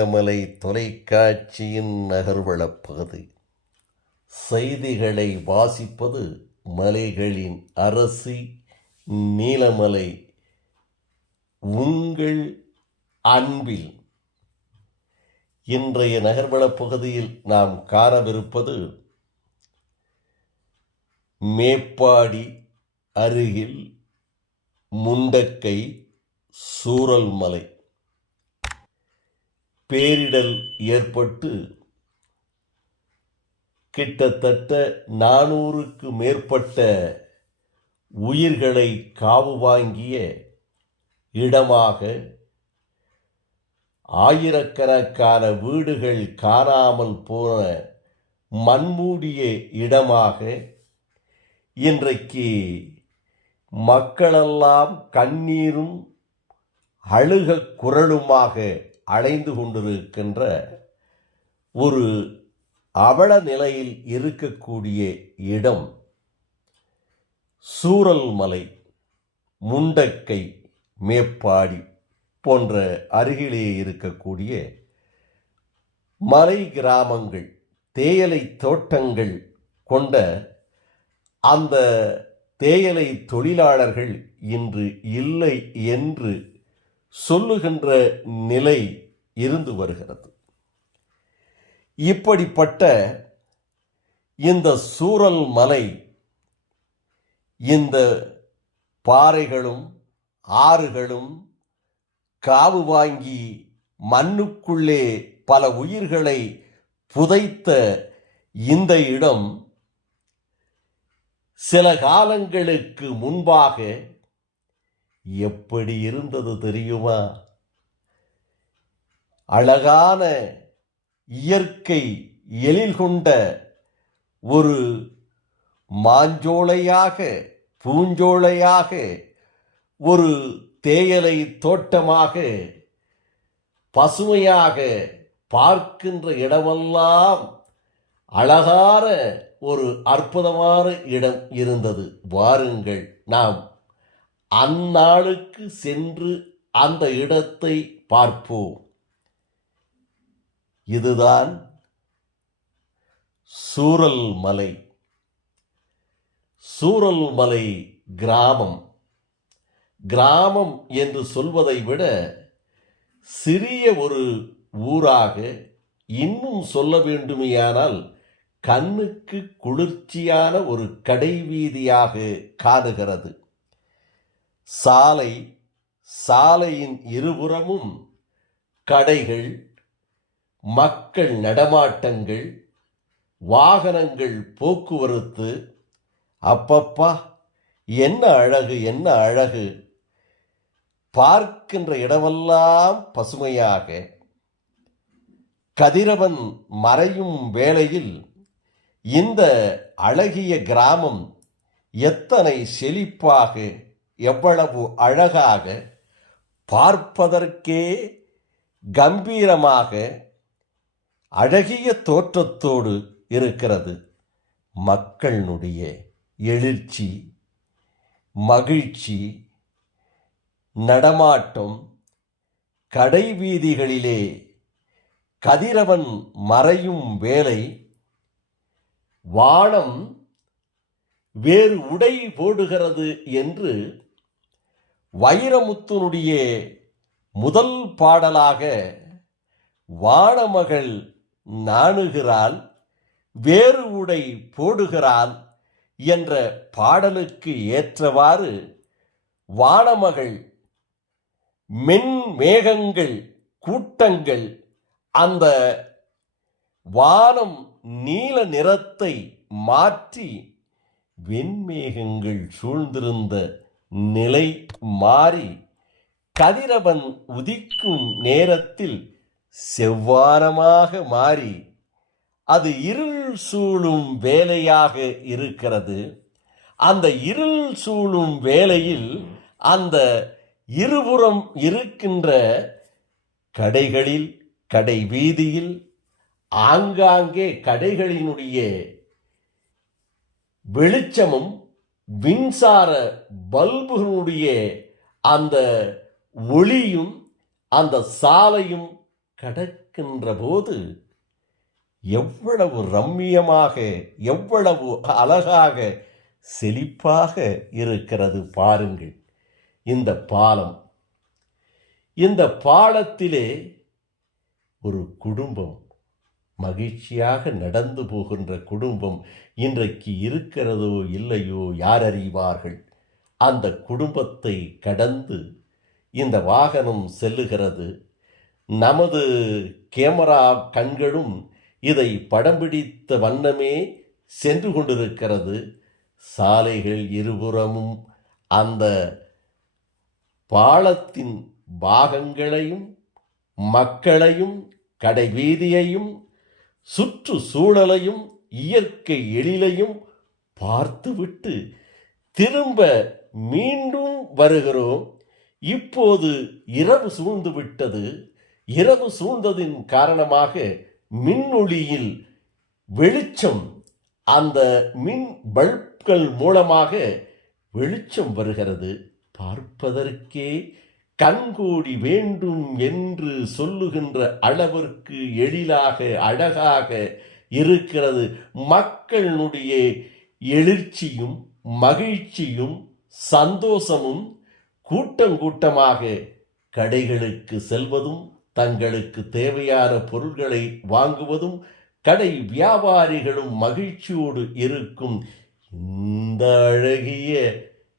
நீலமலை தொலைக்காட்சியின் நகர்வளப் பகுதி. செய்திகளை வாசிப்பது மலைகளின் அரசி நீலமலை. உங்கள் அன்பில். இன்றைய நகர்வளப் பகுதியில் நாம் காணவிருப்பது மேப்பாடி அருகில் முண்டக்கை சூரல்மலை. பேரிடர் ஏற்பட்டு கிட்டத்தட்ட 400க்கு மேற்பட்ட உயிர்களை காவு வாங்கிய இடமாக, ஆயிரக்கணக்கான வீடுகள் காணாமல் போன மண்மூடிய இடமாக இன்றைக்கு மக்களெல்லாம் கண்ணீரும் அழுக குரலுமாக அலைந்து கொண்டிருக்கின்ற ஒரு அவல நிலையில் இருக்கக்கூடிய இடம் சூரல்மலை, முண்டக்கை, மேப்பாடி போன்ற அருகிலே இருக்கக்கூடிய மலை கிராமங்கள், தேயிலை தோட்டங்கள் கொண்ட அந்த தேயிலை தொழிலாளர்கள் இன்று இல்லை என்று சொல்லுகின்ற நிலை இருந்து வருகிறது. இப்படிப்பட்ட இந்த சூரல்மலை, இந்த பாறைகளும் ஆறுகளும் காவு வாங்கி மண்ணுக்குள்ளே பல உயிர்களை புதைத்த இந்த இடம் சில காலங்களுக்கு முன்பாக எப்படி இருந்தது தெரியுமா? அழகான இயற்கை எழில் கொண்ட ஒரு மாஞ்சோலையாக, பூஞ்சோலையாக, ஒரு தேயிலை தோட்டமாக, பசுமையாக பார்க்கின்ற இடமெல்லாம் அழகான ஒரு அற்புதமான இடம் இருந்தது. வாருங்கள், நாம் அந்நாளுக்கு சென்று அந்த இடத்தை பார்ப்போம். இதுதான் சூரல்மலை. சூரல்மலை கிராமம். கிராமம் என்று சொல்வதை விட சிறிய ஒரு ஊராக, இன்னும் சொல்ல வேண்டுமையானால் கண்ணுக்கு குளிர்ச்சியான ஒரு கடைவீதியாக காணுகிறது. சாலை, சாலையின் இருபுறமும் கடைகள், மக்கள் நடமாட்டங்கள், வாகனங்கள் போக்குவரத்து. அப்பப்பா, என்ன அழகு, என்ன அழகு! பார்க்கின்ற இடமெல்லாம் பசுமையாக. கதிரவன் மறையும் வேளையில் இந்த அழகிய கிராமம் எத்தனை செழிப்பாக, எவ்வளவு அழகாக, பார்ப்பதற்கே கம்பீரமாக, அழகிய தோற்றத்தோடு இருக்கிறது. மக்களுடைய எழுச்சி, மகிழ்ச்சி, நடமாட்டம், கடைவீதிகளிலே கதிரவன் மறையும் வேளை, வானம் வேறு உடை போடுகிறது என்று வைரமுத்துனுடைய முதல் பாடலாக வானமகள் நாணுகிறாள், வேறு உடை போடுகிறாள் என்ற பாடலுக்கு ஏற்றவாறு வானமகள் மென்மேகங்கள் கூட்டங்கள் அந்த வானம் நீல நிறத்தை மாற்றி வெண்மேகங்கள் சூழ்ந்திருந்த நிலை மாறி கதிரவன் உதிக்கும் நேரத்தில் செவ்வானமாக மாறி அது இருள் சூழும் வேலையாக இருக்கிறது. அந்த இருள் சூழும் வேளையில் அந்த இருபுறம் இருக்கின்ற கடைகளில், கடை வீதியில், ஆங்காங்கே கடைகளினுடைய வெளிச்சமும் மின்சார பல்புகளுடைய அந்த ஒளியும் அந்த சாலையும் கடக்க பார்க்கின்ற போது எவ்வளவு ரம்மியமாக, எவ்வளவு அழகாக, செழிப்பாக இருக்கிறது பாருங்கள். இந்த பாலம், இந்த பாலத்திலே ஒரு குடும்பம், மகிழ்ச்சியாக நடந்து போகின்ற குடும்பம் இன்றைக்கு இருக்கிறதோ இல்லையோ யார் அறிவார்கள். அந்த குடும்பத்தை கடந்து இந்த வாகனம் செல்லுகிறது. நமது கேமரா கண்களும் இதை படம் பிடித்த வண்ணமே சென்று கொண்டிருக்கிறது. சாலைகள் இருபுறமும் அந்த பாலத்தின் பாகங்களையும் மக்களையும் கடைவீதியையும் சுற்றுச்சூழலையும் இயற்கை எழிலையும் பார்த்துவிட்டு திரும்ப மீண்டும் வருகிறோம். இப்போது இரவு சூழ்ந்து விட்டது. இரவு சூழ்ந்ததின் காரணமாக மின்னொளியில் வெளிச்சம், அந்த மின் பல்ப்கள் மூலமாக வெளிச்சம் வருகிறது. பார்ப்பதற்கே கண்கூடி வேண்டும் என்று சொல்லுகின்ற அளவிற்கு எழிலாக அழகாக இருக்கிறது. மக்களுடைய எழுச்சியும் மகிழ்ச்சியும் சந்தோஷமும் கூட்டமாக கடைகளுக்கு செல்வதும் தங்களுக்கு தேவையான பொருட்களை வாங்குவதும் கடை வியாபாரிகளும் மகிழ்ச்சியோடு இருக்கும் இந்த அழகிய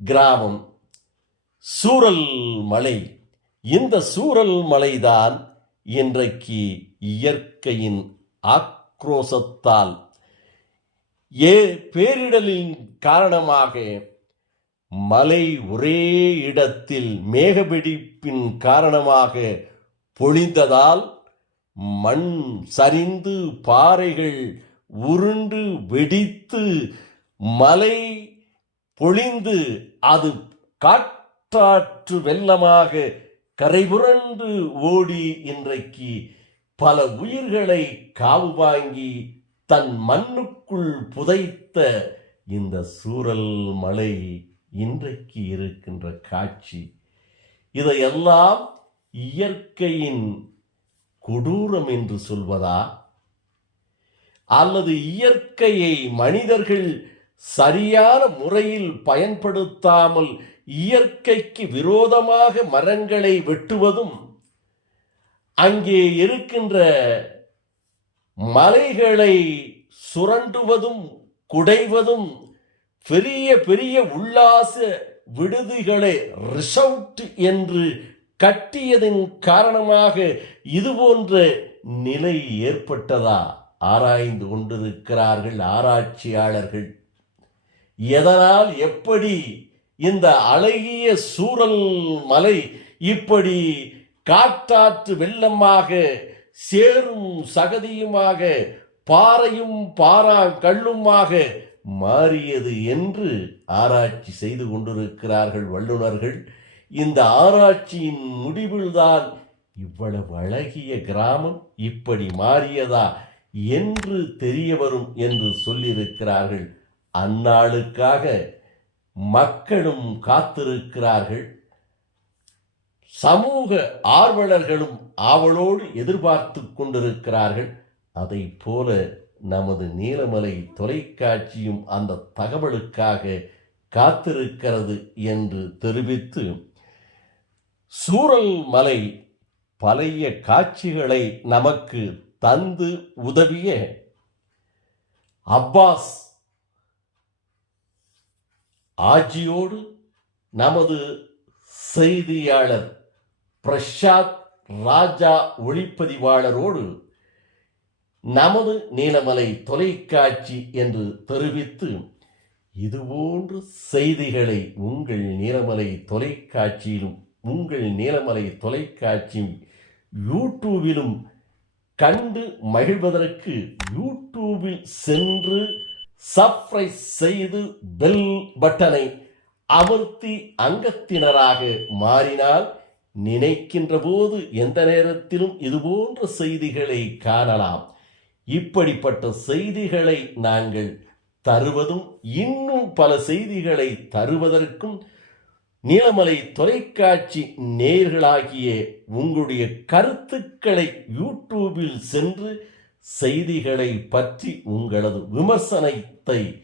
கிராமம் சூரல் மலை. இந்த சூரல் மலைதான் இன்றைக்கு இயற்கையின் ஆக்ரோசத்தால் பேரிடலின் காரணமாக மலை ஒரே இடத்தில் மேகவெடிப்பின் காரணமாக பொழிந்ததால் மண் சரிந்து பாறைகள் உருண்டு வெடித்து மலை பொழிந்து அது காற்றாற்று வெள்ளமாக கரைபுரண்டு ஓடி இன்றைக்கு பல உயிர்களை காவு வாங்கி தன் மண்ணுக்குள் புதைத்த இந்த சூரல் மலை இன்றைக்கு இருக்கின்ற காட்சி, இதையெல்லாம் இயற்கையின் கொடூரம் என்று சொல்வதா, அல்லது இயற்கையை மனிதர்கள் சரியான முறையில் பயன்படுத்தாமல் இயற்கைக்கு விரோதமாக மரங்களை வெட்டுவதும் அங்கே இருக்கின்ற மலைகளை சுரண்டுவதும் குடைவதும் பெரிய பெரிய உல்லாச விடுதிகளை ரிசோர்ட் என்று கட்டியதின் காரணமாக இதுபோன்ற நிலை ஏற்பட்டதா ஆராய்ந்து கொண்டிருக்கிறார்கள் ஆராய்ச்சியாளர்கள். எதனால் எப்படி இந்த அழகிய சூரல் மலை இப்படி காற்றாற்று வெள்ளமாக சேரும் சகதியுமாக பாறையும் கல்லுமாக மாறியது என்று ஆராய்ச்சி செய்து கொண்டிருக்கிறார்கள் வல்லுநர்கள். இந்த ஆராய்ச்சியின் முடிவில்தான் இவ்வளவு அழகிய கிராமம் இப்படி மாறியதா என்று தெரிய வரும் என்று சொல்லியிருக்கிறார்கள். அந்நாளுக்காக மக்களும் காத்திருக்கிறார்கள். சமூக ஆர்வலர்களும் ஆவலோடு எதிர்பார்த்து கொண்டிருக்கிறார்கள். அதை போல நமது நீலமலை தொலைக்காட்சியும் அந்த தகவலுக்காக காத்திருக்கிறது என்று தெரிவித்து, சூரல் மலை பழைய காட்சிகளை நமக்கு தந்து உதவிய அப்பாஸ் ஆஜியோடு நமது செய்தியாளர் பிரசாத் ராஜா ஒளிப்பதிவாளரோடு நமது நீலமலை தொலைக்காட்சி என்று தெரிவித்து, இதுபோன்ற செய்திகளை உங்கள் நீலமலை தொலைக்காட்சியிலும் உங்கள் நீலமலை தொலைக்காட்சி யூடியூபிலும் கண்டு மகிழ்வதற்கு யூடியூபில் சென்று சப்ஸ்கிரைப் செய்து பெல் பட்டனை அமர்த்தி அங்கத்தினராக மாறினால் நினைக்கின்ற போது எந்த நேரத்திலும் இதுபோன்ற செய்திகளை காணலாம். இப்படிப்பட்ட செய்திகளை நாங்கள் தருவதும் இன்னும் பல செய்திகளை தருவதற்கும் நீலமலை தொலைக்காட்சி நேயர்களாகிய உங்களுடைய கருத்துக்களை யூடியூபில் சென்று செய்திகளை பற்றி உங்களது விமர்சனத்தை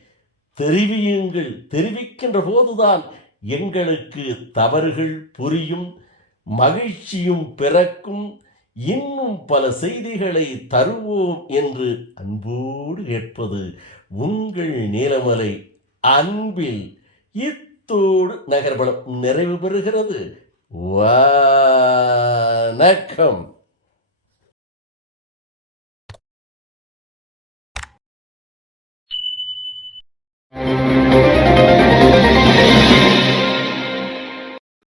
தெரிவியுங்கள். தெரிவிக்கின்ற போதுதான் எங்களுக்கு தவறுகள் புரியும், மகிழ்ச்சியும் பிறக்கும். இன்னும் பல செய்திகளை தருவோம் என்று அன்போடு கேட்பது உங்கள் நீலமலை. அன்பில் இத்தோடு நகர்வலம் நிறைவு பெறுகிறது. வணக்கம்.